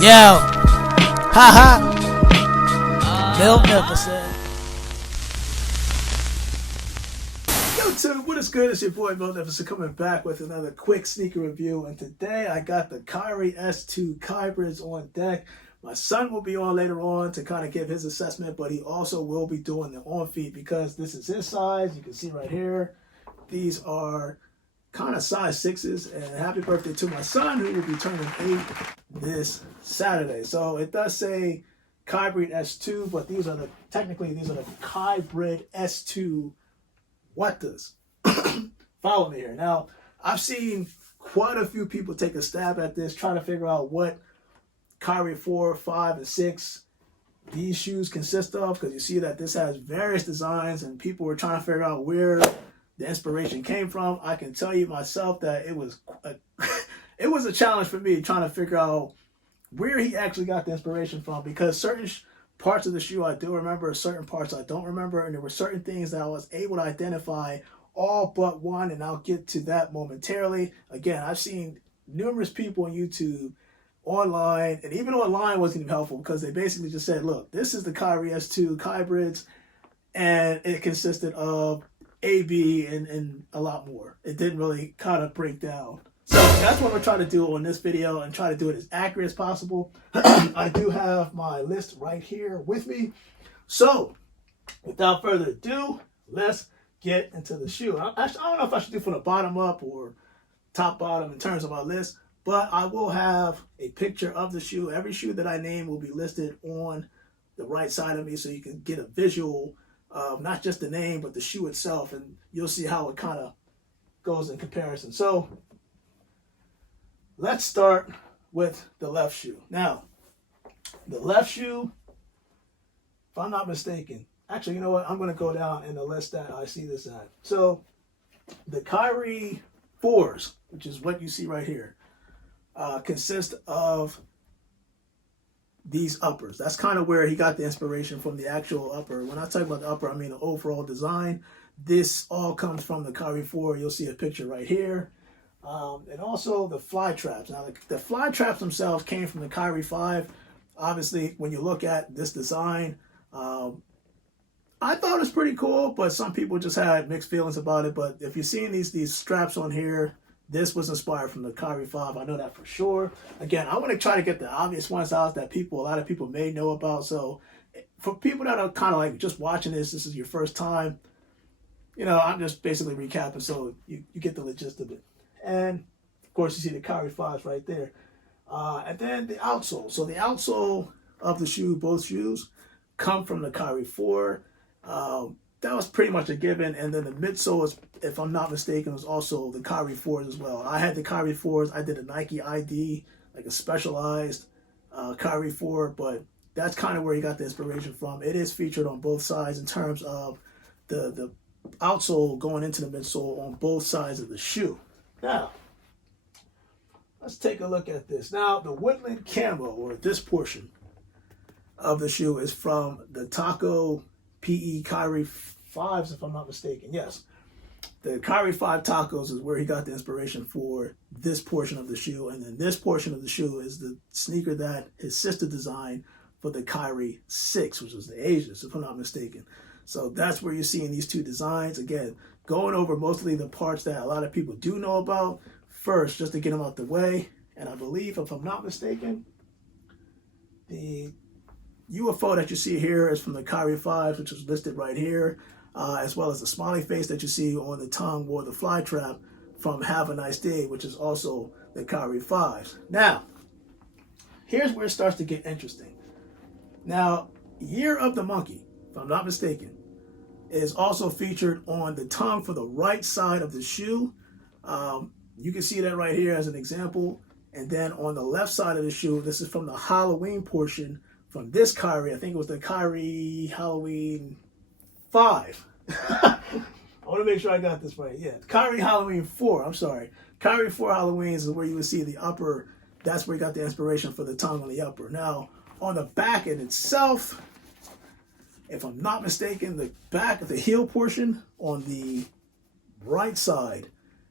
Yo, haha. Bill never said. Yo, too, what is good? It's your boy Bill Neverson coming back with another quick sneaker review. And today I got the Kyrie S2 Kybrids on deck. My son will be on later on to kind of give his assessment, but he also will be doing the on feet because this is his size. You can see right here, these are kind of size 6s. And happy birthday to my son who will be turning 8 this Saturday. So it does say Kybrid S2, but these are the Kybrid S2 what does. Follow me here. Now, I've seen quite a few people take a stab at this, trying to figure out what Kyrie 4, 5, and 6 these shoes consist of, because you see that this has various designs and people were trying to figure out where the inspiration came from. I can tell you myself that it was a challenge for me trying to figure out where he actually got the inspiration from, because certain parts of the shoe I do remember, certain parts I don't remember, and there were certain things that I was able to identify all but one, and I'll get to that momentarily. Again, I've seen numerous people on YouTube, online, and even online wasn't even helpful, because they basically just said, look, this is the Kyrie S2 Kybrids, and it consisted of A, B, and a lot more. It didn't really kind of break down. So that's what we're trying to do on this video, and try to do it as accurate as possible. I do have my list right here with me. So without further ado, let's get into the shoe. I don't know if I should do from the bottom up or top bottom in terms of my list, but I will have a picture of the shoe. Every shoe that I name will be listed on the right side of me, so you can get a visual of not just the name, but the shoe itself, and you'll see how it kind of goes in comparison. So let's start with the left shoe. Now, the left shoe, if I'm not mistaken, actually, you know what? I'm going to go down in the list that I see this at. So the Kyrie 4s, which is what you see right here, consist of these uppers. That's kind of where he got the inspiration from, the actual upper. When I talk about the upper, I mean the overall design. This all comes from the Kyrie 4. You'll see a picture right here. And also the fly traps. Now, the fly traps themselves came from the Kyrie 5. Obviously, when you look at this design, I thought it was pretty cool, but some people just had mixed feelings about it. But if you're seeing these straps on here, this was inspired from the Kyrie 5. I know that for sure. Again, I want to try to get the obvious ones out that a lot of people may know about. So for people that are kind of like just watching this is your first time, you know, I'm just basically recapping so you get the gist of it. And of course, you see the Kyrie 5s right there. And then the outsole. So the outsole of the shoe, both shoes, come from the Kyrie 4. That was pretty much a given. And then the midsole, is, if I'm not mistaken, was also the Kyrie 4s as well. I had the Kyrie 4s. I did a Nike ID, like a specialized Kyrie 4, but that's kind of where he got the inspiration from. It is featured on both sides in terms of the outsole going into the midsole on both sides of the shoe. Now, let's take a look at this. Now, the woodland camo, or this portion of the shoe, is from the Taco PE Kyrie 5s, if I'm not mistaken. Yes, the Kyrie 5 tacos is where he got the inspiration for this portion of the shoe. And then this portion of the shoe is the sneaker that his sister designed for the Kyrie 6, which was the Asians, if I'm not mistaken. So that's where you're seeing these two designs. Again, going over mostly the parts that a lot of people do know about first, just to get them out the way. And I believe, if I'm not mistaken, the UFO that you see here is from the Kyrie 5, which is listed right here, as well as the smiley face that you see on the tongue or the fly trap from Have a Nice Day, which is also the Kyrie 5s. Now, here's where it starts to get interesting. Now, Year of the Monkey, if I'm not mistaken, is also featured on the tongue for the right side of the shoe. You can see that right here as an example. And then on the left side of the shoe, this is from the Halloween portion from this Kyrie. I think it was the Kyrie Halloween 5. I want to make sure I got this right. Yeah, Kyrie Halloween 4. I'm sorry. Kyrie 4 Halloweens is where you would see the upper. That's where you got the inspiration for the tongue on the upper. Now, on the back in itself, if I'm not mistaken, the back of the heel portion on the right side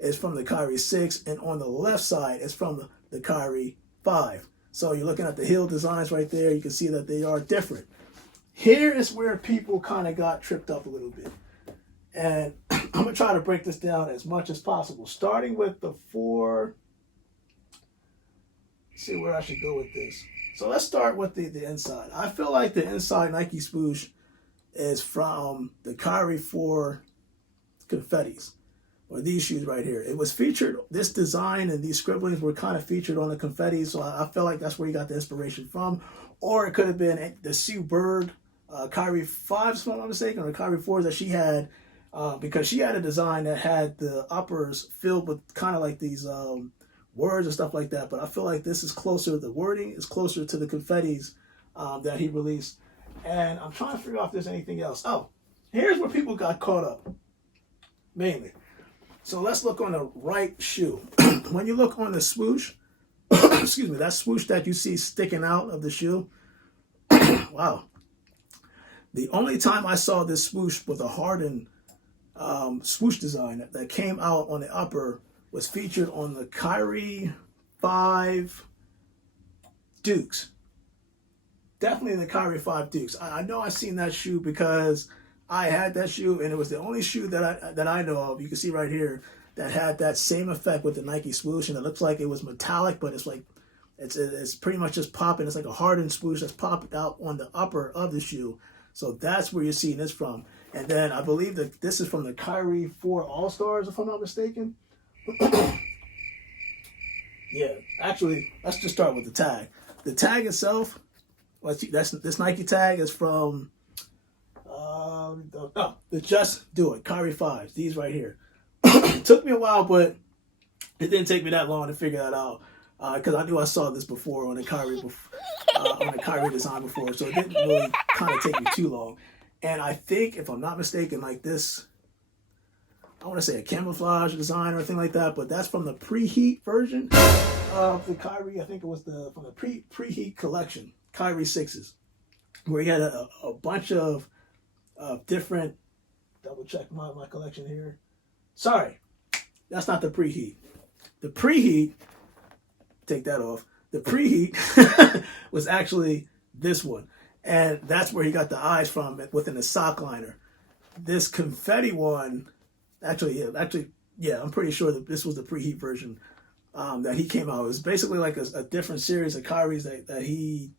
is from the Kyrie 6, and on the left side is from the Kyrie 5. So you're looking at the heel designs right there. You can see that they are different. Here is where people kind of got tripped up a little bit. And I'm going to try to break this down as much as possible. Starting with the four. Let's see where I should go with this. So let's start with the inside. I feel like the inside Nike swoosh is from the Kyrie 4 confettis. Or these shoes right here. It was featured, this design and these scribblings were kind of featured on the confetti, so I feel like that's where you got the inspiration from. Or it could have been the Sue Bird Kyrie 5s, if I'm not mistaken, or Kyrie 4s that she had, because she had a design that had the uppers filled with kind of like these words and stuff like that. But I feel like this is closer, the wording is closer to the confettis that he released. And I'm trying to figure out if there's anything else. Oh, here's where people got caught up, mainly. So let's look on the right shoe. When you look on the swoosh, excuse me, that swoosh that you see sticking out of the shoe, wow. The only time I saw this swoosh with a hardened swoosh design that came out on the upper was featured on the Kyrie 5 Dukes. Definitely the Kyrie 5 Dukes. I know I've seen that shoe because I had that shoe, and it was the only shoe that I know of. You can see right here that had that same effect with the Nike swoosh, and it looks like it was metallic, but it's like it's pretty much just popping. It's like a hardened swoosh that's popped out on the upper of the shoe. So that's where you're seeing this from. And then I believe that this is from the Kyrie 4 All-Stars, if I'm not mistaken. Yeah, actually, let's just start with the tag. The tag itself, this Nike tag is from the Just Do It Kyrie 5s. These right here. It took me a while, but it didn't take me that long to figure that out because I knew I saw this before on the Kyrie design before, so it didn't really kind of take me too long. And I think, if I'm not mistaken, like this, I want to say a camouflage design or anything like that, but that's from the preheat version of the Kyrie. I think it was from the preheat collection, Kyrie 6s, where he had a bunch of different, double check my collection here. Sorry, that's not the preheat. The preheat, take that off. The preheat was actually this one. And that's where he got the eyes from within the sock liner. This confetti one, actually, I'm pretty sure that this was the preheat version that he came out. It was basically like a different series of Kyries that he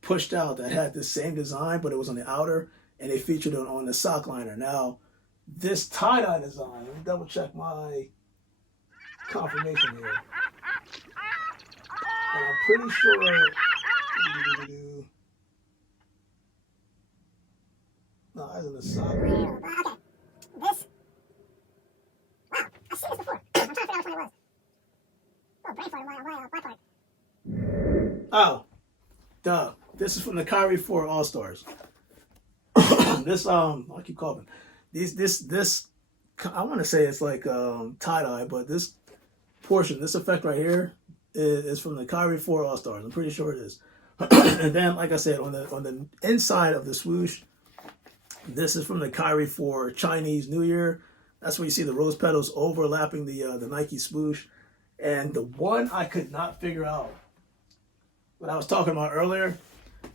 pushed out that had the same design, but it was on the outer, and they featured it on the sock liner. Now, this tie-dye design, let me double check my confirmation here. And I'm pretty sure, no, that's in the sock. Okay, this, wow, I've seen this before. I'm trying to figure out which one it was. Oh, brain fart on my black part. Oh, duh. This is from the Kyrie 4 All-Stars. This, I keep coughing. This, I want to say it's like tie-dye, but this portion, this effect right here is from the Kyrie 4 All-Stars. I'm pretty sure it is. And then, like I said, on the inside of the swoosh, this is from the Kyrie 4 Chinese New Year. That's where you see the rose petals overlapping the Nike swoosh. And the one I could not figure out, what I was talking about earlier,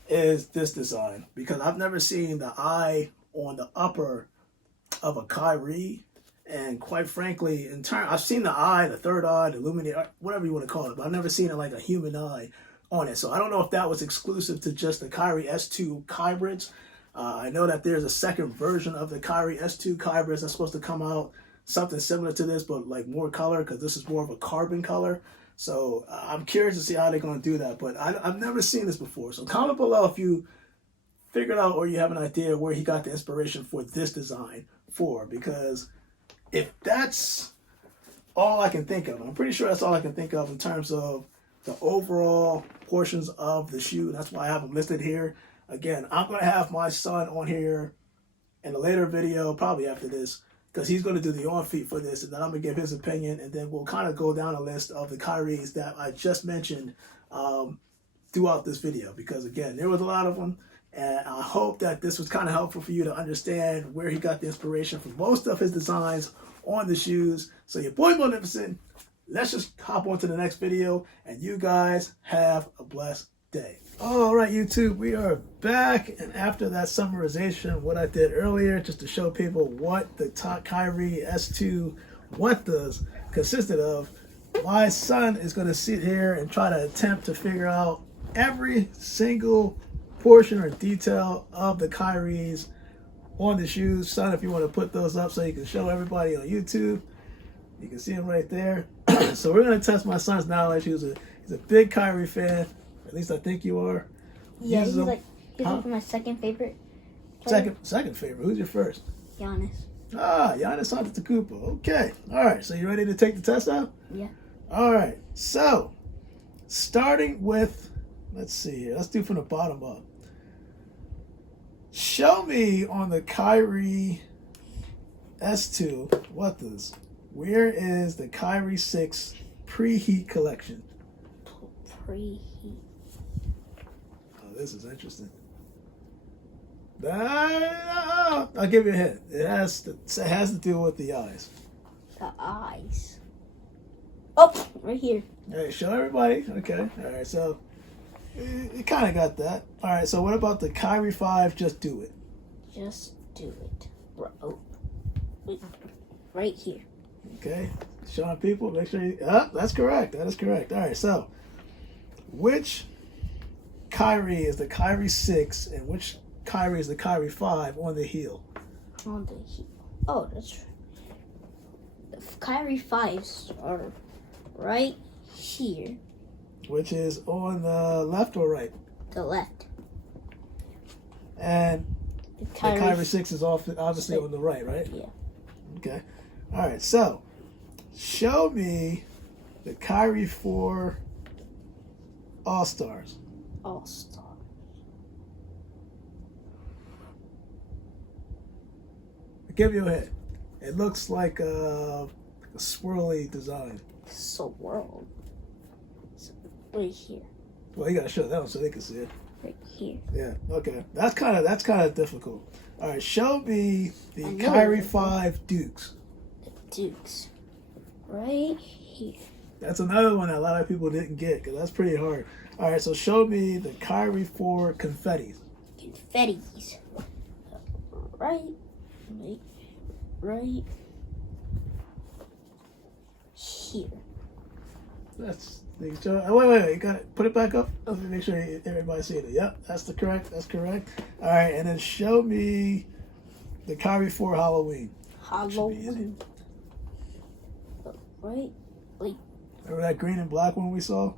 is this design. Because I've never seen the eye on the upper of a Kyrie. And quite frankly, I've seen the eye, the third eye, the luminary, whatever you want to call it, but I've never seen it like a human eye on it. So I don't know if that was exclusive to just the Kyrie S2 Kybrids. I know that there's a second version of the Kyrie S2 Kybrids that's supposed to come out, something similar to this, but like more color, because this is more of a carbon color. So I'm curious to see how they're going to do that. But I've never seen this before. So comment below if you figured out or you have an idea where he got the inspiration for this design for, because if that's all I can think of, I'm pretty sure that's all I can think of in terms of the overall portions of the shoe. That's why I have them listed here. Again, I'm going to have my son on here in a later video, probably after this, because he's going to do the on-feet for this, and then I'm going to give his opinion, and then we'll kind of go down a list of the Kyries that I just mentioned throughout this video, because, again, there was a lot of them, and I hope that this was kind of helpful for you to understand where he got the inspiration for most of his designs on the shoes. So your boy Magnificent, let's just hop on to the next video, and you guys have a blessed day. All right, YouTube, we are back, and after that summarization, what I did earlier, just to show people what the Kyrie S2 what does consisted of, my son is going to sit here and try to attempt to figure out every single portion or detail of the Kyries on the shoes. Son, if you want to put those up so you can show everybody on YouTube, you can see them right there. So we're going to test my son's knowledge. He's a big Kyrie fan. At least I think you are. Yeah, he's like my second favorite player. Second favorite. Who's your first? Giannis. Ah, Giannis Antetokounmpo. Okay. All right. So you ready to take the test out? Yeah. All right. So starting with, let's see here. Let's do from the bottom up. Show me on the Kyrie S2 what this. Where is the Kyrie 6 preheat collection? Preheat. Oh, this is interesting. I'll give you a hint. It has to do with the eyes. The eyes. Oh, right here. All right, show everybody. Okay. All right, so you kind of got that. All right, so what about the Kyrie 5? Just do it. Just do it. Oh, right here. Okay. Showing people, make sure you. That's correct. That is correct. All right, so which Kyrie is the Kyrie 6 and which Kyrie is the Kyrie 5 on the heel? On the heel. Oh, that's right. The Kyrie 5s are right here. Which is on the left or right? The left. And the Kyrie 6 is obviously on the right, right? Yeah. Okay. All right, so show me the Kyrie 4 All-Stars. All-Star. I'll give you a hint. It looks like a swirly design. Swirl. Right here. Well, you gotta show them so they can see it. Right here. Yeah. Okay. That's kind of difficult. All right. Show me the Kyrie 5 Dukes. The Dukes. Right here. That's another one that a lot of people didn't get because that's pretty hard. All right. So show me the Kyrie 4 Confettis. Confettis. Right here. That's wait. You got it. Put it back up. Let me make sure everybody see it. Yep, that's correct. All right, and then show me the Kyrie 4 Halloween. Halloween. Right. Wait. Remember that green and black one we saw?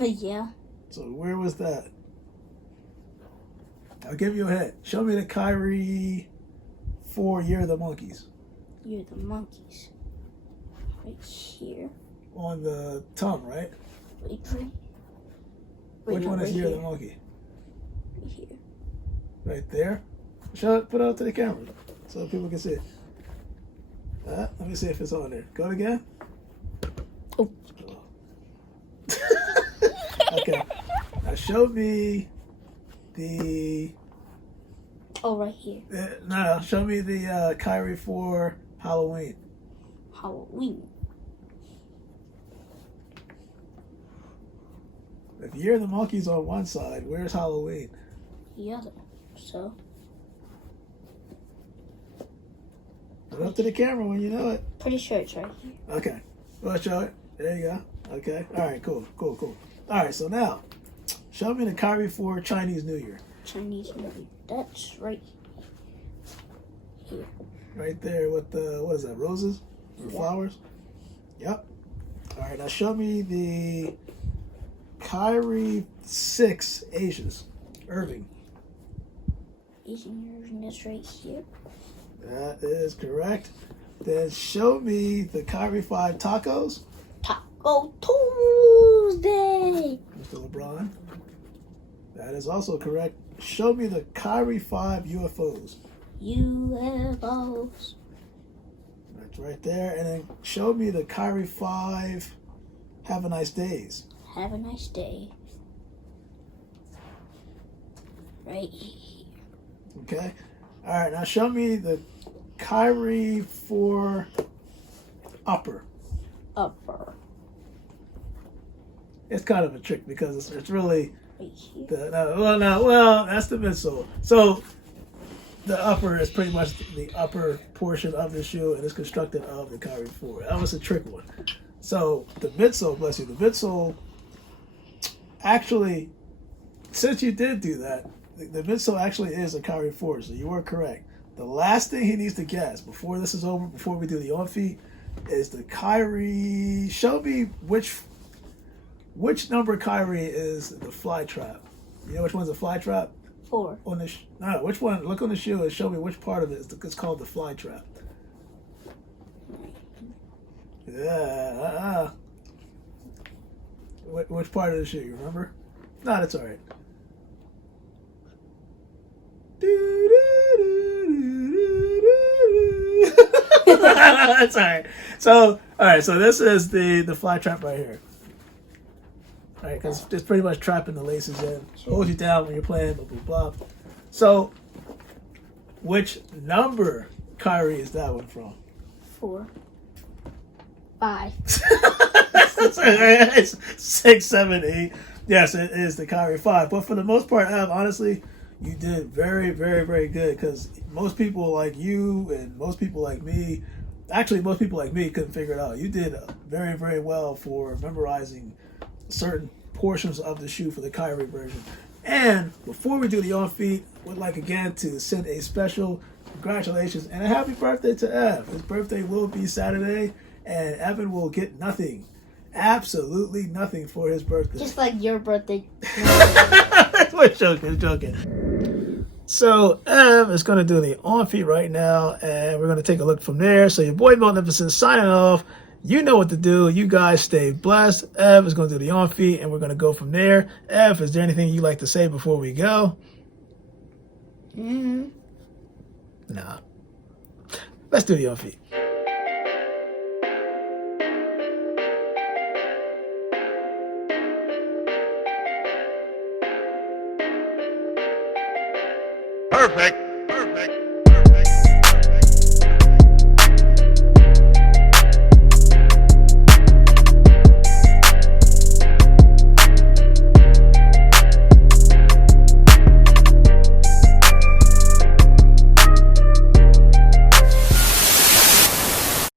Yeah. So where was that? I'll give you a hint. Show me the Kyrie 4 Year of the Monkeys. Year of the Monkeys. Right here. On the tongue, right? Wait, Which one is right Year of here. the Monkey? Right here. Right there. Show it. Put it out to the camera so people can see it. Let me see if it's on there. Go it again. Oh. Okay. Now show me the. Oh, right here. No. Show me the Kyrie 4 Halloween. Halloween. If Year of the Monkey's on one side, where's Halloween? The other. So. Put it up to the camera when you know it. Pretty sure it's right here. Okay. Well, show it. There you go. Okay. All right. Cool. All right. So now, show me the Kyrie 4 Chinese New Year. Chinese New Year. That's right here. Right there with the, what is that, roses or flowers? Yep. All right. Now show me the Kyrie 6 Asians. Irving. Asian Irving is right here. That is correct. Then show me the Kyrie 5 Tacos. Taco Tuesday. Mr. LeBron. That is also correct. Show me the Kyrie 5 UFOs. UFOs. That's right there. And then show me the Kyrie 5 Have a Nice Days. Have a nice day. Right here. Okay. All right. Now show me the Kyrie 4 Upper. Upper. It's kind of a trick because it's really Right here. well, that's the midsole. So the upper is pretty much the upper portion of the shoe, and it's constructed of the Kyrie 4. That was a trick one. So the midsole, bless you, the midsole. Actually, since you did do that, the midsole actually is a Kyrie 4, so you were correct. The last thing he needs to guess before this is over, before we do the on feet, is the Kyrie. Show me which number Kyrie is the fly trap. You know which one's a fly trap? 4. On the no, which one? Look on the shoe and show me which part of it is. It's called the fly trap. Yeah. Which part of the shoe? You remember? No, that's all right. That's all right. So, all right. So this is the fly trap right here. All right, because it's pretty much trapping the laces in. Holds you down when you're playing. Blah blah blah. So, which number Kyrie is that one from? 4. 5. It's 6, 7, 8. Yes, it is the Kyrie 5. But for the most part, Ev, honestly, you did very, very, very good because most people like you and most people like me, actually, most people like me couldn't figure it out. You did very, very well for memorizing certain portions of the shoe for the Kyrie version. And before we do the on feet, would like again to send a special congratulations and a happy birthday to Ev. His birthday will be Saturday, and Evan will get nothing, absolutely nothing for his birthday. Just like your birthday. We're joking. So Ev is going to do the on feet right now, and we're going to take a look from there. So your boy Magnificent signing off. You know what to do. You guys stay blessed. Ev is going to do the on feet, and we're going to go from there. Ev, is there anything you'd like to say before we go? Mm-hmm. Nah. Let's do the on feet. Perfect.